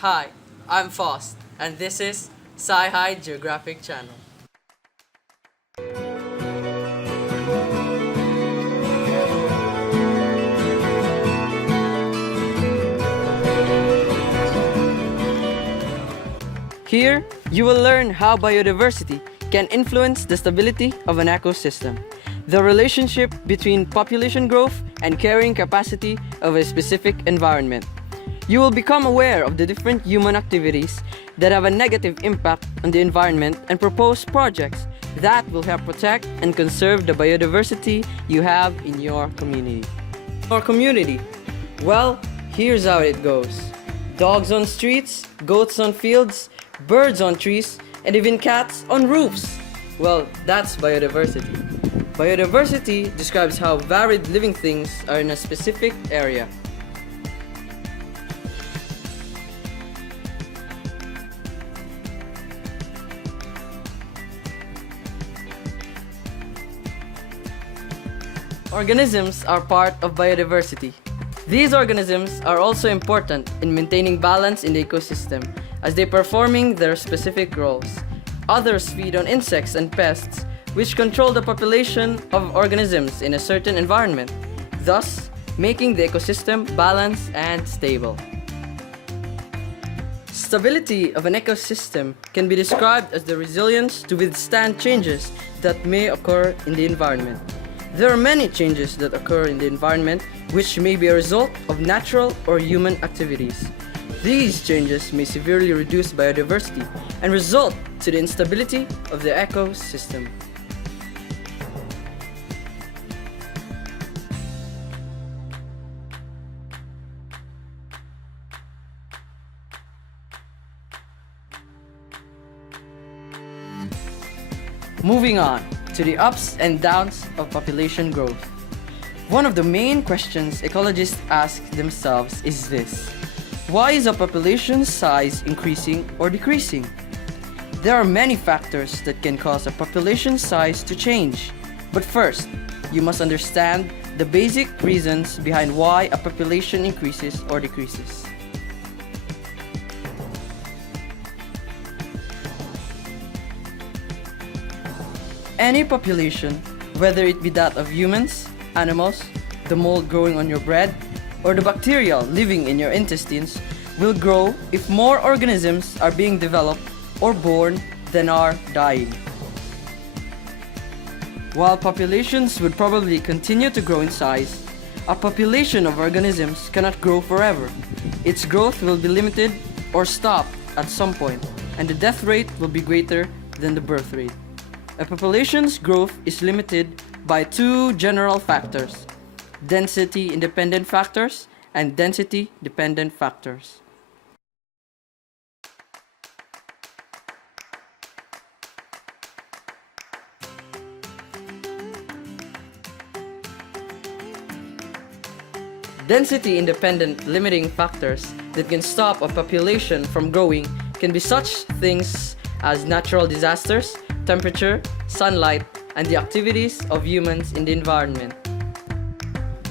Hi, I'm Faust, and this is Sci-Hi Geographic Channel. Here, you will learn how biodiversity can influence the stability of an ecosystem, the relationship between population growth and carrying capacity of a specific environment. You will become aware of the different human activities that have a negative impact on the environment and propose projects that will help protect and conserve the biodiversity you have in your community. Our community? Well, here's how it goes. Dogs on streets, goats on fields, birds on trees, and even cats on roofs. Well, that's biodiversity. Biodiversity describes how varied living things are in a specific area. Organisms are part of biodiversity. These organisms are also important in maintaining balance in the ecosystem as they performing their specific roles. Others feed on insects and pests which control the population of organisms in a certain environment, thus making the ecosystem balanced and stable. Stability of an ecosystem can be described as the resilience to withstand changes that may occur in the environment. There are many changes that occur in the environment which may be a result of natural or human activities. These changes may severely reduce biodiversity and result to the instability of the ecosystem. Moving on to the ups and downs of population growth. One of the main questions ecologists ask themselves is this: why is a population size increasing or decreasing? There are many factors that can cause a population size to change. But first, you must understand the basic reasons behind why a population increases or decreases. Any population, whether it be that of humans, animals, the mold growing on your bread, or the bacteria living in your intestines, will grow if more organisms are being developed or born than are dying. While populations would probably continue to grow in size, a population of organisms cannot grow forever. Its growth will be limited or stop at some point, and the death rate will be greater than the birth rate. A population's growth is limited by two general factors: density-independent factors and density-dependent factors. Density-independent limiting factors that can stop a population from growing can be such things as natural disasters, temperature, sunlight, and the activities of humans in the environment.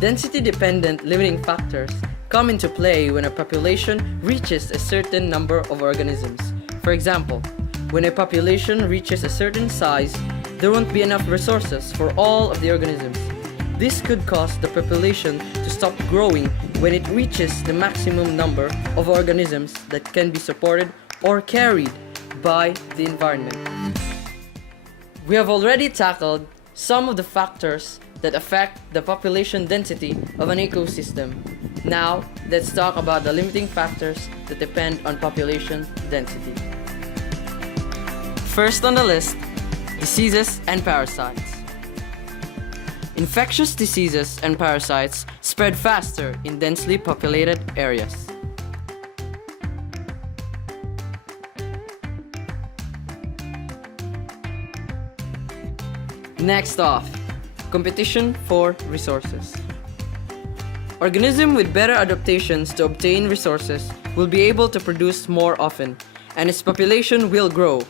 Density-dependent limiting factors come into play when a population reaches a certain number of organisms. For example, when a population reaches a certain size, there won't be enough resources for all of the organisms. This could cause the population to stop growing when it reaches the maximum number of organisms that can be supported or carried by the environment. We have already tackled some of the factors that affect the population density of an ecosystem. Now, let's talk about the limiting factors that depend on population density. First on the list, diseases and parasites. Infectious diseases and parasites spread faster in densely populated areas. Next off, competition for resources. Organisms with better adaptations to obtain resources will be able to produce more often, and its population will grow.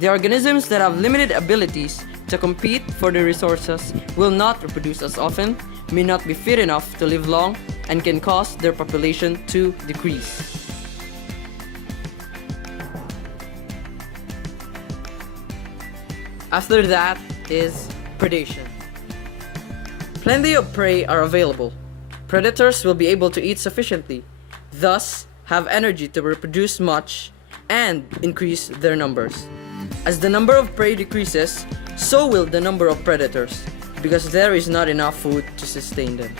The organisms that have limited abilities to compete for the resources will not reproduce as often, may not be fit enough to live long, and can cause their population to decrease. After that is predation. Plenty of prey are available. Predators will be able to eat sufficiently, thus have energy to reproduce much and increase their numbers. As the number of prey decreases, so will the number of predators, because there is not enough food to sustain them.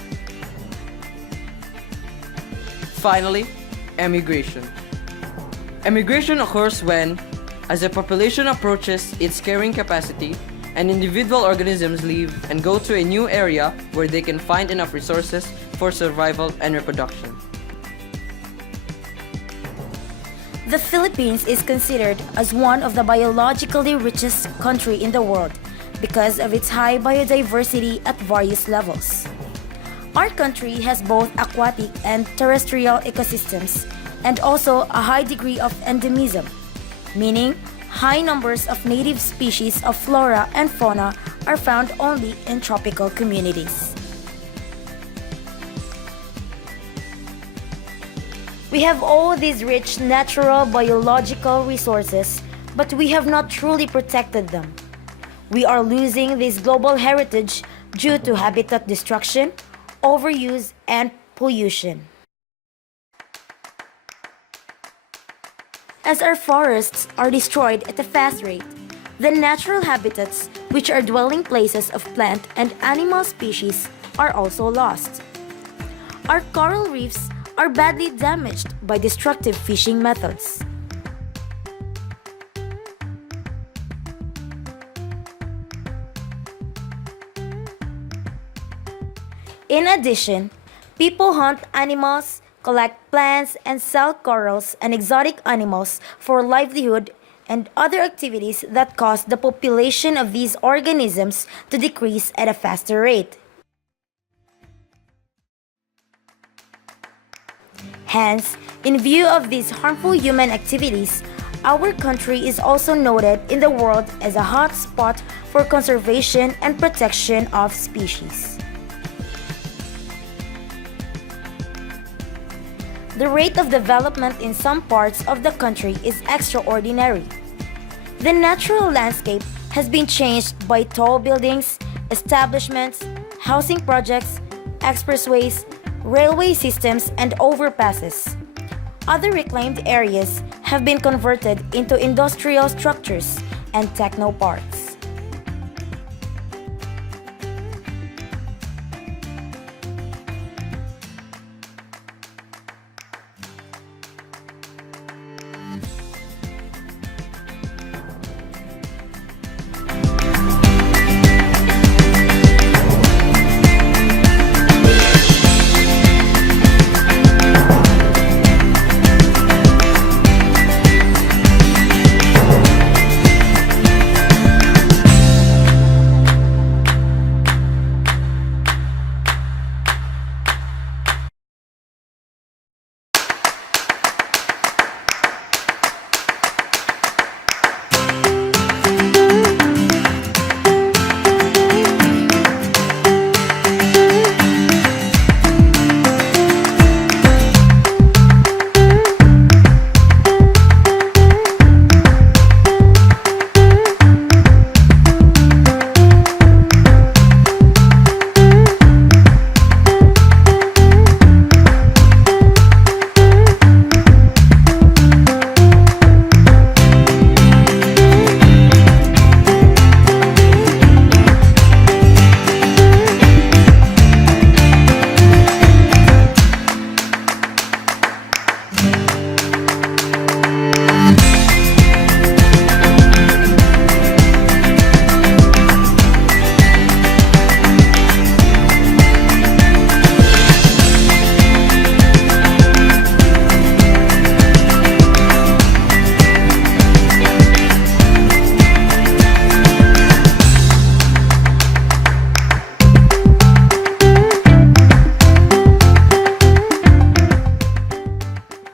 Finally, emigration. Emigration occurs when, as a population approaches its carrying capacity, and individual organisms leave and go to a new area where they can find enough resources for survival and reproduction. The Philippines is considered as one of the biologically richest country in the world because of its high biodiversity at various levels. Our country has both aquatic and terrestrial ecosystems and also a high degree of endemism, meaning high numbers of native species of flora and fauna are found only in tropical communities. We have all these rich natural biological resources, but we have not truly protected them. We are losing this global heritage due to habitat destruction, overuse, and pollution. As our forests are destroyed at a fast rate, the natural habitats, which are dwelling places of plant and animal species, are also lost. Our coral reefs are badly damaged by destructive fishing methods. In addition, people hunt animals, collect plants, and sell corals and exotic animals for livelihood and other activities that cause the population of these organisms to decrease at a faster rate. Hence, in view of these harmful human activities, our country is also noted in the world as a hot spot for conservation and protection of species. The rate of development in some parts of the country is extraordinary. The natural landscape has been changed by tall buildings, establishments, housing projects, expressways, railway systems, and overpasses. Other reclaimed areas have been converted into industrial structures and technoparks.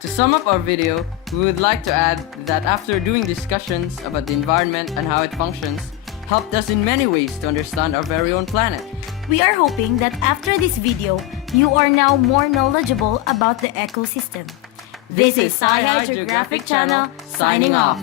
To sum up our video, we would like to add that after doing discussions about the environment and how it functions, helped us in many ways to understand our very own planet. We are hoping that after this video, you are now more knowledgeable about the ecosystem. This is Sci-Hi Geographic Channel, signing off.